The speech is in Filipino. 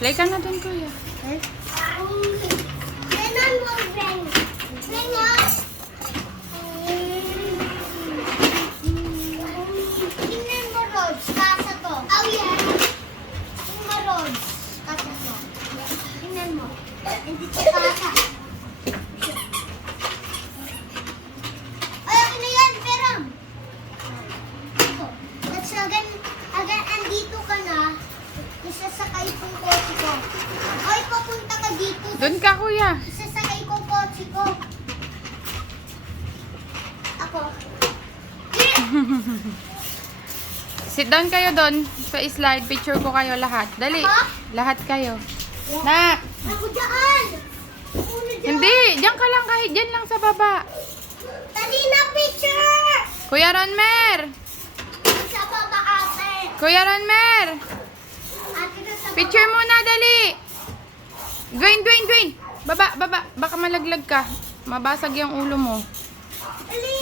Play ka na dun, kuya. Isasakay kong kotse ko. Ay, papunta ka dito. Doon ka, kuya. Isasakay kong kotse ko. Ako. Sit down kayo doon sa slide. Picture ko kayo lahat. Dali. Ako? Lahat kayo. Nak! Ako dyan. Una dyan. Hindi! Diyan ka lang kahit diyan lang sa baba. Dali na picture. Kuya Ronmer! Sa baba ate. Kuya Ronmer! Ate na sa baba. Picture muna, dali! Dwayne! Baba! Baka malaglag ka. Mabasag yung ulo mo. Dali.